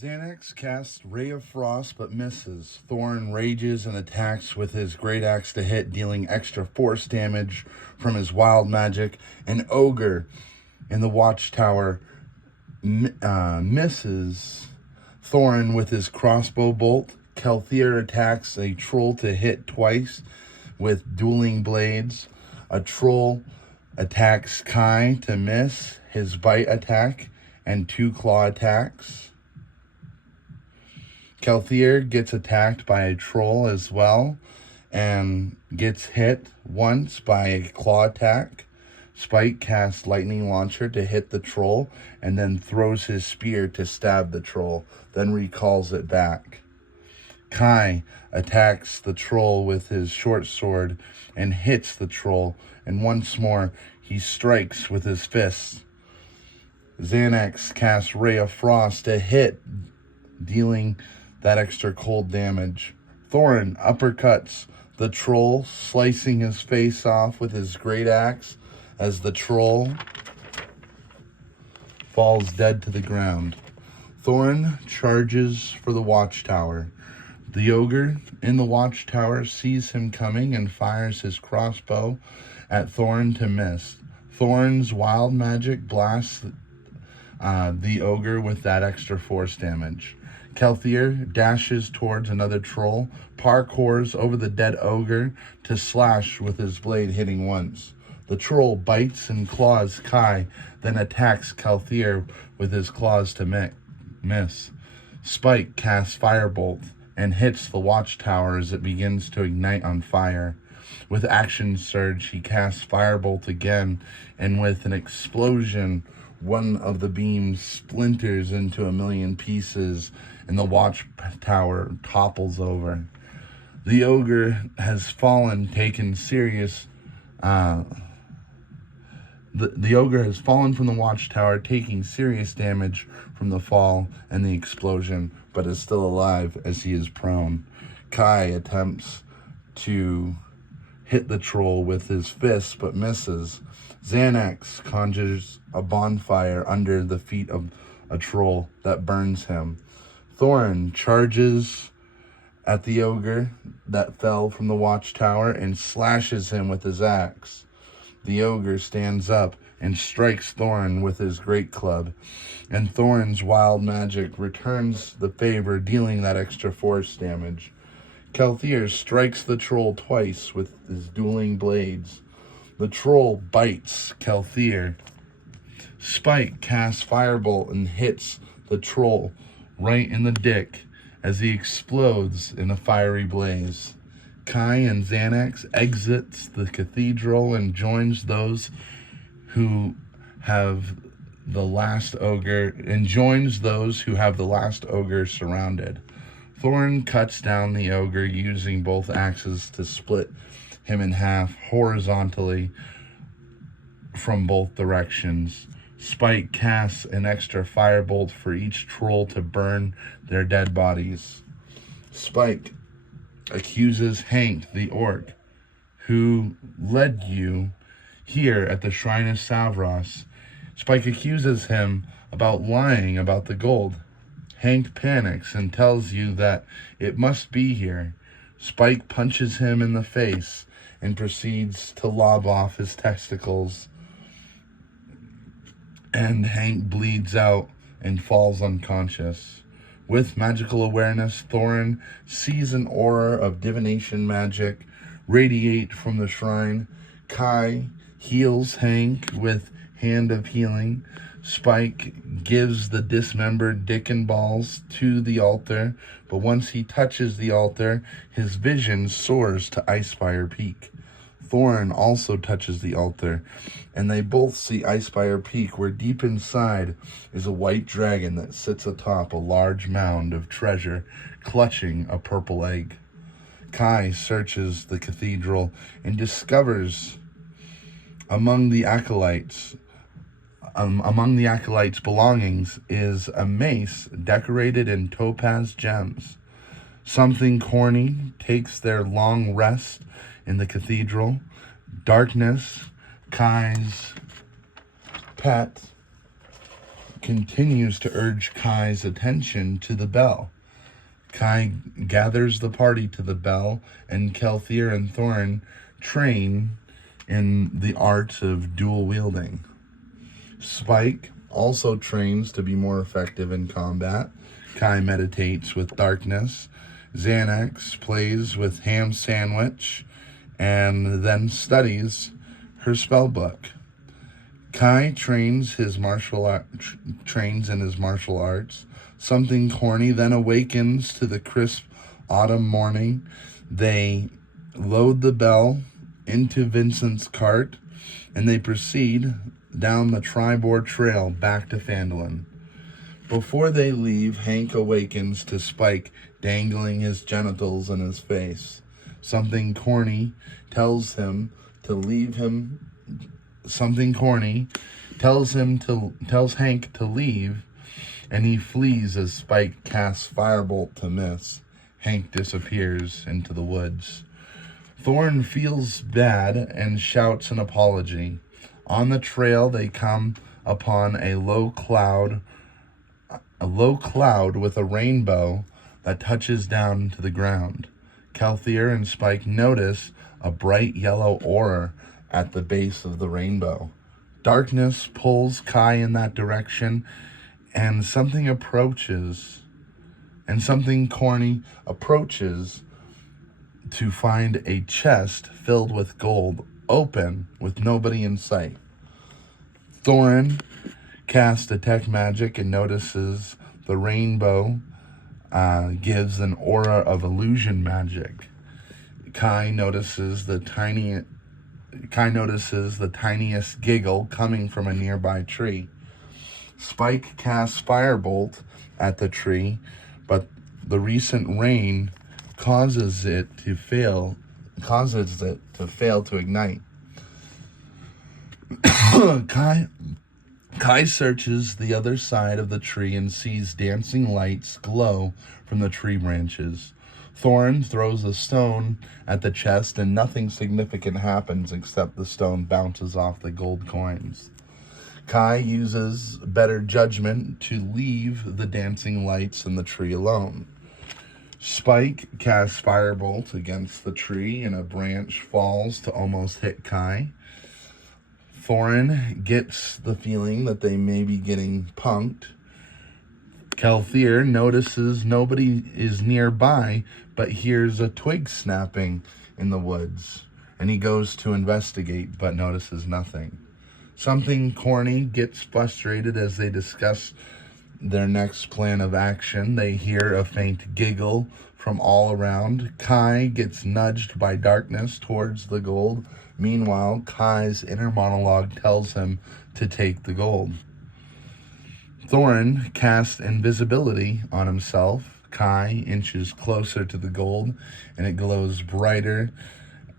Xanax casts Ray of Frost but misses. Thorn rages and attacks with his great axe to hit, dealing extra force damage from his wild magic. An ogre in the watchtower misses Thorn with his crossbow bolt. Kelthier attacks a troll to hit twice with dueling blades. A troll attacks Kai to miss his bite attack and 2 claw attacks. Kelthier gets attacked by a troll as well and gets hit once by a claw attack. Spike casts Lightning Launcher to hit the troll and then throws his spear to stab the troll, then recalls it back. Kai attacks the troll with his short sword and hits the troll, and once more he strikes with his fists. Xanax casts Ray of Frost to hit, dealing that extra cold damage. Thorin uppercuts the troll, slicing his face off with his great axe as the troll falls dead to the ground. Thorin charges for the watchtower. The ogre in the watchtower sees him coming and fires his crossbow at Thorin to miss. Thorin's wild magic blasts the ogre with that extra force damage. Kelthier dashes towards another troll, parkours over the dead ogre to slash with his blade, hitting once. The troll bites and claws Kai, then attacks Kelthier with his claws to miss. Spike casts Firebolt and hits the watchtower as it begins to ignite on fire. With Action Surge, he casts Firebolt again, and with an explosion, one of the beams splinters into a million pieces, and the watchtower topples over. The ogre has fallen, taken serious. The ogre has fallen from the watchtower, taking serious damage from the fall and the explosion, but is still alive as he is prone. Kai attempts to hit the troll with his fists, but misses. Xanax conjures a bonfire under the feet of a troll that burns him. Thorin charges at the ogre that fell from the watchtower and slashes him with his axe. The ogre stands up and strikes Thorin with his great club, and Thorin's wild magic returns the favor, dealing that extra force damage. Kelthier strikes the troll twice with his dueling blades. The troll bites Kelthier. Spike casts Firebolt and hits the troll right in the dick as he explodes in a fiery blaze. Kai and Xanax exits the cathedral and joins those who have the last ogre surrounded. Thorin cuts down the ogre using both axes to split him in half horizontally from both directions. Spike casts an extra firebolt for each troll to burn their dead bodies. Spike accuses Hank, the orc, who led you here at the Shrine of Savros. Spike accuses him about lying about the gold. Hank panics and tells you that it must be here. Spike punches him in the face and proceeds to lob off his testicles, and Hank bleeds out and falls unconscious. With magical awareness, Thorin sees an aura of divination magic radiate from the shrine. Kai heals Hank with Hand of Healing. Spike gives the dismembered dick and balls to the altar, but once he touches the altar, his vision soars to Icefire Peak. Thorin also touches the altar, and they both see Icefire Peak, where deep inside is a white dragon that sits atop a large mound of treasure, clutching a purple egg. Kai searches the cathedral and discovers among the acolytes' belongings is a mace decorated in topaz gems. Something corny takes their long rest in the cathedral. Darkness, Kai's pet, continues to urge Kai's attention to the bell. Kai gathers the party to the bell, and Kelthier and Thorin train in the art of dual wielding. Spike also trains to be more effective in combat. Kai meditates with darkness. Xanax plays with ham sandwich and then studies her spell book. Kai trains in his martial arts. Something corny then awakens to the crisp autumn morning. They load the bell into Vincent's cart, and they proceed down the Triboar Trail back to Phandalin. Before they leave, Hank awakens to Spike dangling his genitals in his face. Something corny tells Hank to leave, and he flees as Spike casts Firebolt to miss. Hank disappears into the woods. Thorin feels bad and shouts an apology. On the trail, they come upon a low cloud with a rainbow that touches down to the ground. Kelthier and Spike notice a bright yellow aura at the base of the rainbow. Darkness pulls Kai in that direction, and something corny approaches to find a chest filled with gold, open with nobody in sight. Thorin casts Detect Magic and notices the rainbow gives an aura of illusion magic. Kai notices the tiniest giggle coming from a nearby tree. Spike casts Firebolt at the tree, but the recent rain causes it to fail to ignite. Kai searches the other side of the tree and sees dancing lights glow from the tree branches. Thorin throws a stone at the chest, and nothing significant happens except the stone bounces off the gold coins. Kai uses better judgment to leave the dancing lights in the tree alone. Spike casts Firebolt against the tree, and a branch falls to almost hit Kai. Thorin gets the feeling that they may be getting punked. Kelthier notices nobody is nearby, but hears a twig snapping in the woods, and he goes to investigate, but notices nothing. Something corny gets frustrated as they discuss their next plan of action. They hear a faint giggle from all around. Kai gets nudged by darkness towards the gold. Meanwhile, Kai's inner monologue tells him to take the gold. Thorin casts invisibility on himself. Kai inches closer to the gold, and it glows brighter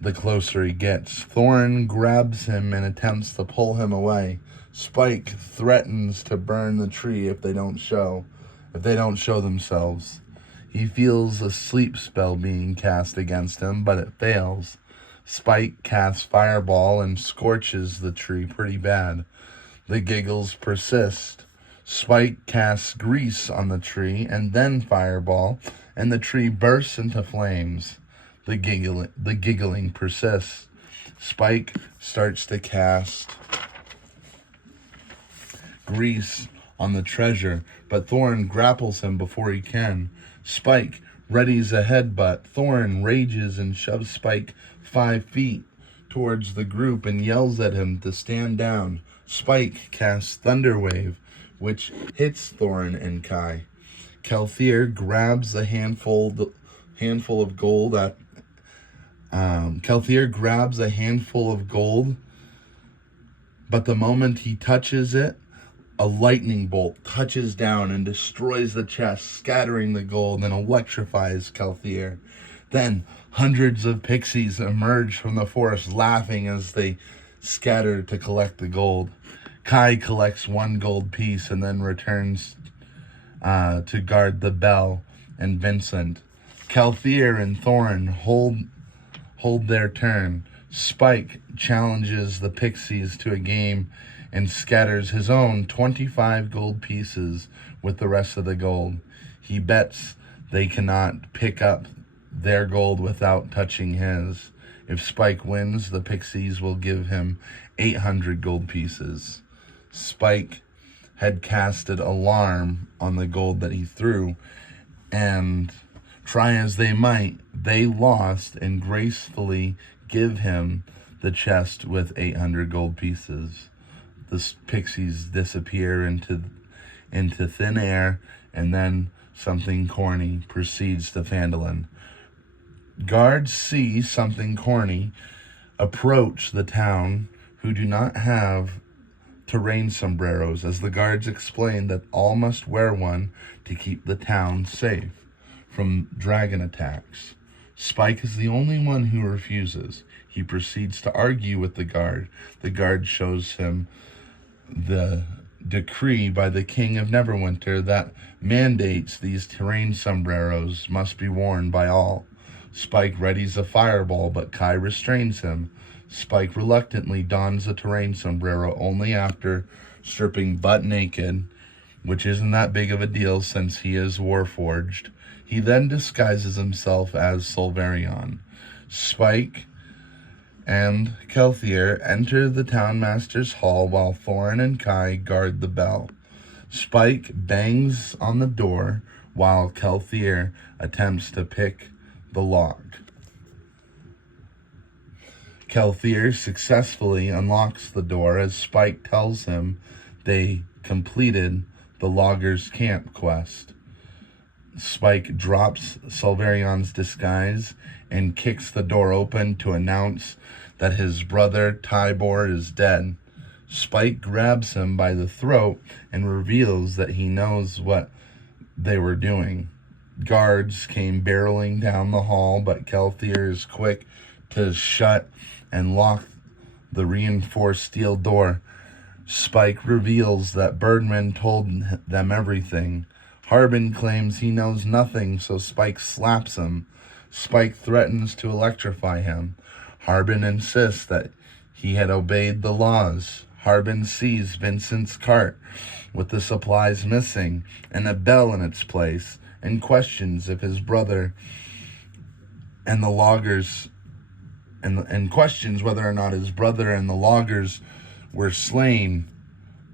the closer he gets. Thorin grabs him and attempts to pull him away. Spike threatens to burn the tree if they don't show themselves. He feels a sleep spell being cast against him, but it fails. Spike casts Fireball and scorches the tree pretty bad. The giggles persist. Spike casts Grease on the tree and then Fireball, and the tree bursts into flames. The giggling persists. Spike starts to cast Grease on the treasure, but Thorin grapples him before he can. Spike readies a headbutt. Thorin rages and shoves Spike 5 feet towards the group and yells at him to stand down. Spike casts Thunderwave, which hits Thorin and Kai. Kelthier grabs a handful of gold, but the moment he touches it, a lightning bolt touches down and destroys the chest, scattering the gold and electrifies Kelthier. Then hundreds of pixies emerge from the forest, laughing as they scatter to collect the gold. Kai collects 1 gold piece and then returns to guard the bell and Vincent. Kelthier and Thorin hold their turn. Spike challenges the pixies to a game and scatters his own 25 gold pieces with the rest of the gold. He bets they cannot pick up their gold without touching his. If Spike wins, the pixies will give him 800 gold pieces. Spike had casted alarm on the gold that he threw, and try as they might, they lost and gracefully give him the chest with 800 gold pieces. The pixies disappear into thin air, and then something corny proceeds to Phandalin. Guards see something corny approach the town who do not have terrain sombreros, as the guards explain that all must wear one to keep the town safe from dragon attacks. Spike is the only one who refuses. He proceeds to argue with the guard. The guard shows him the decree by the King of Neverwinter that mandates these terrain sombreros must be worn by all. Spike readies a fireball, but Kai restrains him. Spike reluctantly dons a terrain sombrero only after stripping butt naked, which isn't that big of a deal since he is Warforged. He then disguises himself as Solvarion. Spike and Kelthier enter the townmaster's hall while Thorin and Kai guard the bell. Spike bangs on the door while Kelthier attempts to pick the lock. Kelthier successfully unlocks the door as Spike tells him they completed the Logger's Camp quest. Spike drops Solvarion's disguise and kicks the door open to announce that his brother Tybor is dead. Spike grabs him by the throat and reveals that he knows what they were doing. Guards came barreling down the hall, but Kelthier is quick to shut and lock the reinforced steel door. Spike reveals that Birdman told them everything. Harbin claims he knows nothing, so Spike slaps him. Spike threatens to electrify him. Harbin insists that he had obeyed the laws. Harbin sees Vincent's cart with the supplies missing and a bell in its place, and questions if his brother and the loggers and questions whether or not his brother and the loggers were slain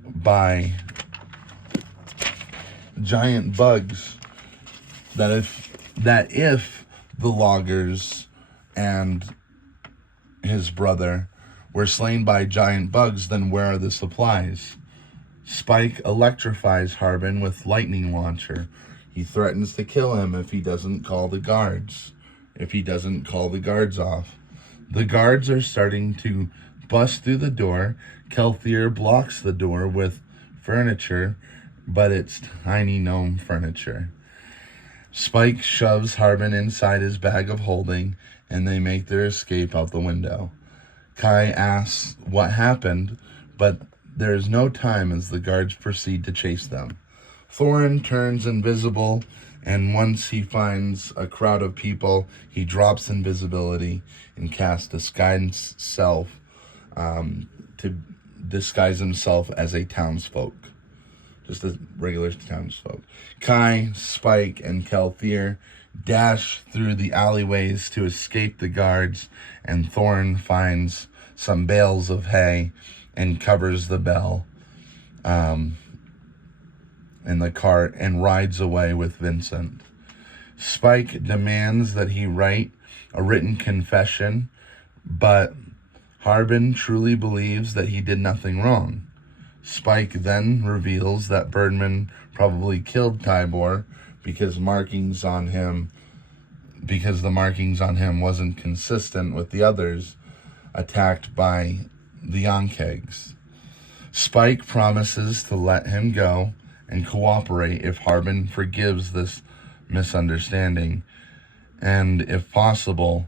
by giant bugs. That if the loggers and his brother were slain by giant bugs, then where are the supplies? Spike electrifies Harbin with lightning launcher. He threatens to kill him if he doesn't call the guards off. The guards are starting to bust through the door. Kelthier blocks the door with furniture, but it's tiny gnome furniture. Spike shoves Harbin inside his bag of holding, and they make their escape out the window. Kai asks what happened, but there is no time as the guards proceed to chase them. Thorin turns invisible, and once he finds a crowd of people, he drops invisibility and casts disguise self to disguise himself as a townsfolk. Just a regular townsfolk. Kai, Spike, and Kelthier dash through the alleyways to escape the guards, and Thorin finds some bales of hay and covers the bell in the cart and rides away with Vincent. Spike demands that he write a written confession, but Harbin truly believes that he did nothing wrong. Spike then reveals that Birdman probably killed Tybor because the markings on him wasn't consistent with the others attacked by the Yonkegs. Spike promises to let him go and cooperate if Harbin forgives this misunderstanding, and if possible,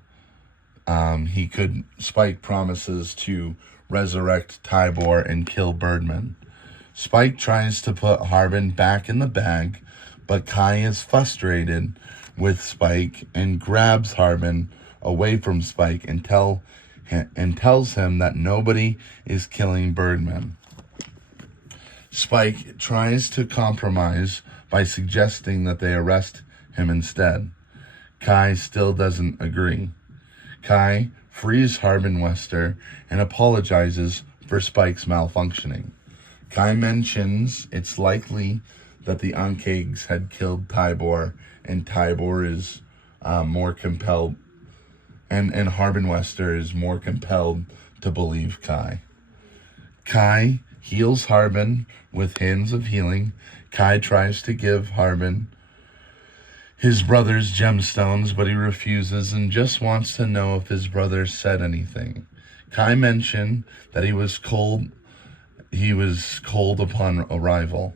Spike promises to resurrect Tybor and kill Birdman. Spike tries to put Harbin back in the bag, but Kai is frustrated with Spike and grabs Harbin away from Spike and tells him that nobody is killing Birdman. Spike tries to compromise by suggesting that they arrest him instead. Kai still doesn't agree. Kai frees Harbin Wester and apologizes for Spike's malfunctioning. Kai mentions it's likely that the Ankegs had killed Tybor, and Tybor is more compelled, and Harbin Wester is more compelled to believe Kai. Kai heals Harbin with hands of healing. Kai tries to give Harbin his brother's gemstones, but he refuses and just wants to know if his brother said anything. Kai mentioned that he was cold upon arrival.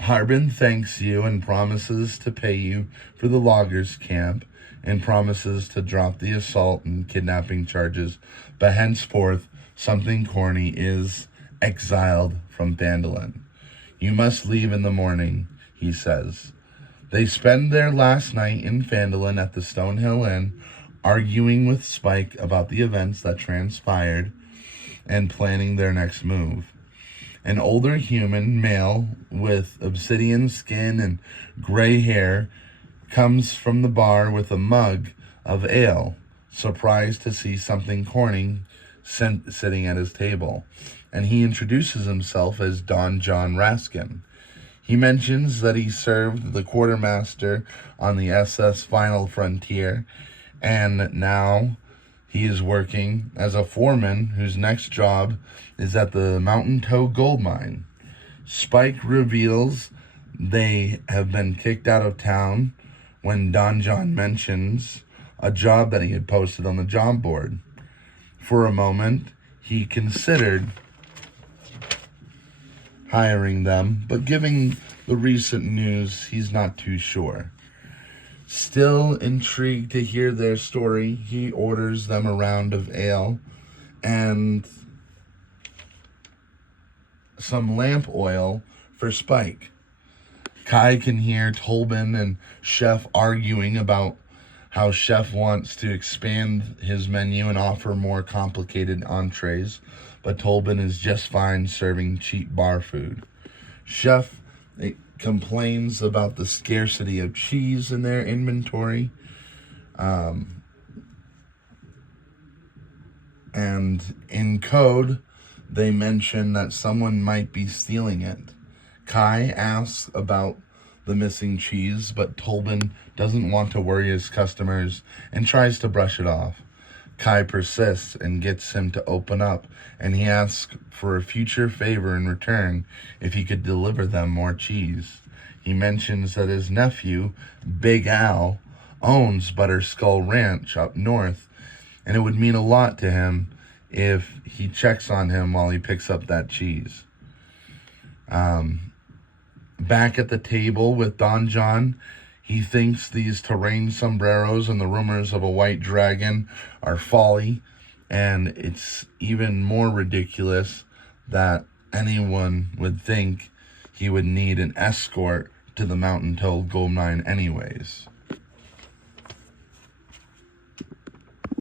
Harbin thanks you and promises to pay you for the loggers' camp and promises to drop the assault and kidnapping charges, but henceforth something corny is exiled from Phandalin. You must leave in the morning, he says. They spend their last night in Phandalin at the Stonehill Inn, arguing with Spike about the events that transpired and planning their next move. An older human male with obsidian skin and gray hair comes from the bar with a mug of ale, surprised to see something corny sitting at his table, and he introduces himself as Don John Raskin. He mentions that he served the quartermaster on the SS Final Frontier, and now he is working as a foreman whose next job is at the Mountain Toe Gold Mine. Spike reveals they have been kicked out of town when Don John mentions a job that he had posted on the job board. For a moment, he considered hiring them, but given the recent news, he's not too sure. Still intrigued to hear their story, he orders them a round of ale and some lamp oil for Spike. Kai can hear Tolbin and Chef arguing about how Chef wants to expand his menu and offer more complicated entrees, but Tolbin is just fine serving cheap bar food. Chef complains about the scarcity of cheese in their inventory, and in code, they mention that someone might be stealing it. Kai asks about the missing cheese, but Tolbin doesn't want to worry his customers and tries to brush it off. Kai persists and gets him to open up, and he asks for a future favor in return if he could deliver them more cheese. He mentions that his nephew, Big Al, owns Butter Skull Ranch up north, and it would mean a lot to him if he checks on him while he picks up that cheese. Back at the table with Don John, he thinks these terrain sombreros and the rumors of a white dragon are folly, and it's even more ridiculous that anyone would think he would need an escort to the Mountain Toe Gold Mine anyways.